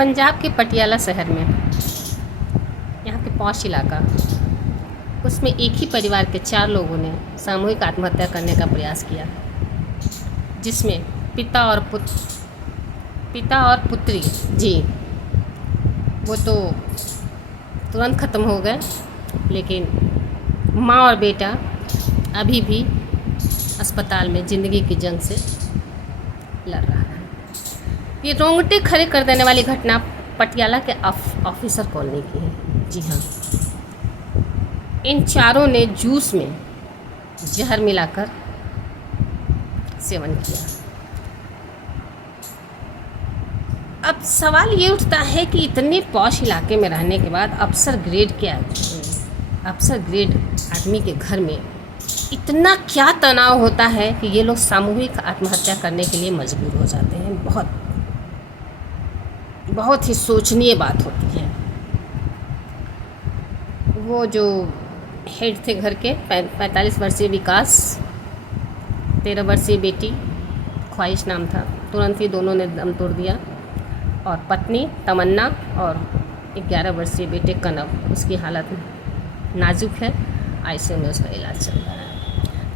पंजाब के पटियाला शहर में, यहाँ के पॉश इलाका, उसमें एक ही परिवार के 4 लोगों ने सामूहिक आत्महत्या करने का प्रयास किया, जिसमें पिता और पुत्री जी वो तो तुरंत ख़त्म हो गए, लेकिन माँ और बेटा अभी भी अस्पताल में ज़िंदगी की जंग से लड़ रहा है। ये रोंगटे खड़े कर देने वाली घटना पटियाला के ऑफिसर कॉलोनी की है। जी हाँ, इन चारों ने जूस में जहर मिलाकर सेवन किया। अब सवाल ये उठता है कि इतने पॉश इलाके में रहने के बाद अफसर ग्रेड आदमी के घर में इतना क्या तनाव होता है कि ये लोग सामूहिक आत्महत्या करने के लिए मजबूर हो जाते हैं। बहुत ही सोचनीय बात होती है। वो जो हेड थे घर के 45 वर्षीय विकास, 13 वर्षीय बेटी ख्वाहिश नाम था, तुरंत ही दोनों ने दम तोड़ दिया। और पत्नी तमन्ना और 11 वर्षीय बेटे कनव, उसकी हालत नाजुक है, आईसीयू में उसका इलाज चल रहा है।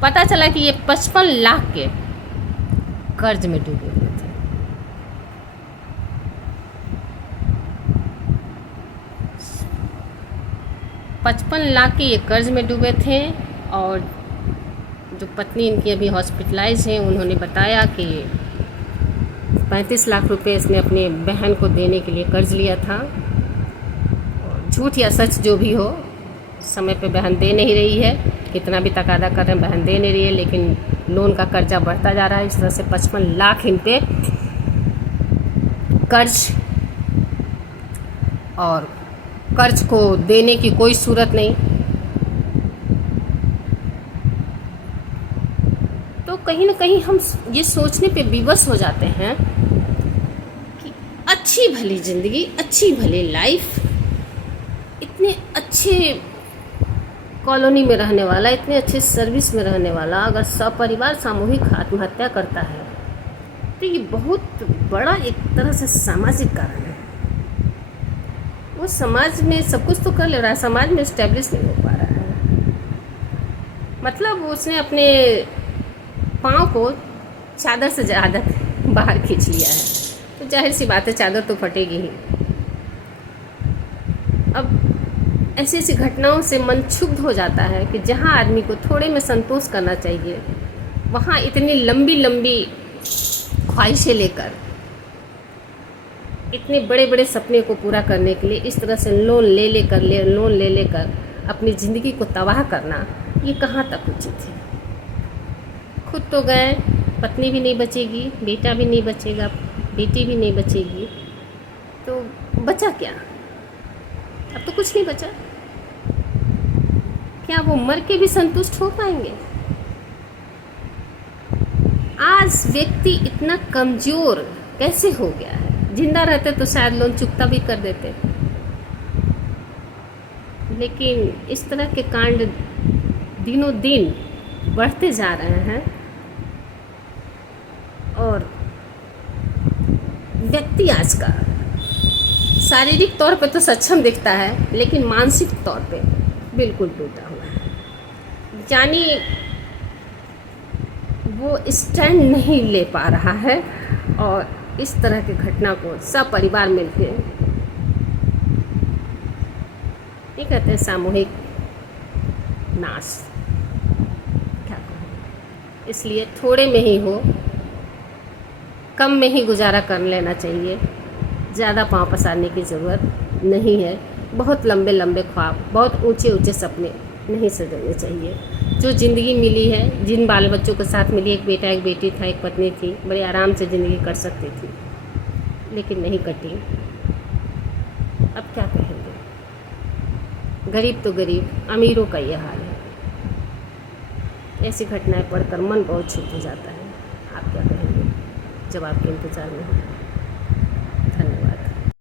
पता चला कि ये 55 लाख के कर्ज में डूबे हुए थे। $55 लाख के ये कर्ज में डूबे थे। और जो पत्नी इनकी अभी हॉस्पिटलाइज हैं, उन्होंने बताया कि 35 लाख रुपए इसने अपने बहन को देने के लिए कर्ज लिया था। झूठ या सच जो भी हो, समय पे बहन दे नहीं रही है, कितना भी तकादा कर रहे हैं बहन दे नहीं रही है, लेकिन लोन का कर्जा बढ़ता जा रहा है। इस तरह से 55 लाख इन पे कर्ज, और कर्ज को देने की कोई सूरत नहीं। तो कहीं ना कहीं हम ये सोचने पे विवश हो जाते हैं कि अच्छी भली ज़िंदगी, अच्छी भली लाइफ, इतने अच्छे कॉलोनी में रहने वाला, इतने अच्छे सर्विस में रहने वाला, अगर सपरिवार सामूहिक आत्महत्या करता है तो ये बहुत बड़ा एक तरह से सामाजिक कारण है। वो समाज में सब कुछ तो कर ले रहा है, समाज में इस्टेब्लिश नहीं हो पा रहा है। मतलब उसने अपने पाँव को चादर से ज़्यादा बाहर खींच लिया है, तो जाहिर सी बात है चादर तो फटेगी ही। अब ऐसी ऐसी घटनाओं से मन क्षुब्ध हो जाता है कि जहाँ आदमी को थोड़े में संतोष करना चाहिए, वहाँ इतनी लंबी लंबी ख्वाहिशें लेकर, इतने बड़े बड़े सपने को पूरा करने के लिए इस तरह से लोन ले लेकर अपनी ज़िंदगी को तबाह करना, ये कहाँ तक उचित है। खुद तो गए, पत्नी भी नहीं बचेगी, बेटा भी नहीं बचेगा, बेटी भी नहीं बचेगी, तो बचा क्या? अब तो कुछ नहीं बचा। क्या वो मर के भी संतुष्ट हो पाएंगे? आज व्यक्ति इतना कमज़ोर कैसे हो गया है? जिंदा रहते तो शायद लोन चुकता भी कर देते, लेकिन इस तरह के कांड दिनों दिन बढ़ते जा रहे हैं। और व्यक्ति आज का शारीरिक तौर पे तो सक्षम दिखता है, लेकिन मानसिक तौर पे बिल्कुल टूटा हुआ है। यानी वो स्टैंड नहीं ले पा रहा है, और इस तरह की घटना को सब परिवार मिलकर, ये कहते हैं सामूहिक नाश, क्या कहूँ। इसलिए थोड़े में ही हो, कम में ही गुजारा कर लेना चाहिए। ज़्यादा पाँव पसारने की ज़रूरत नहीं है। बहुत लंबे लंबे ख्वाब, बहुत ऊंचे ऊंचे सपने नहीं सजाने चाहिए। जो ज़िंदगी मिली है, जिन बाल बच्चों के साथ मिली, एक बेटा एक बेटी था, एक पत्नी थी, बड़े आराम से ज़िंदगी कट सकती थी, लेकिन नहीं कटी। अब क्या कहेंगे? गरीब तो गरीब, अमीरों का ये हाल है। ऐसी घटनाएं पढ़कर मन बहुत क्षुब्ध हो जाता है। आप क्या कहेंगे? जवाब के इंतज़ार में हूँ।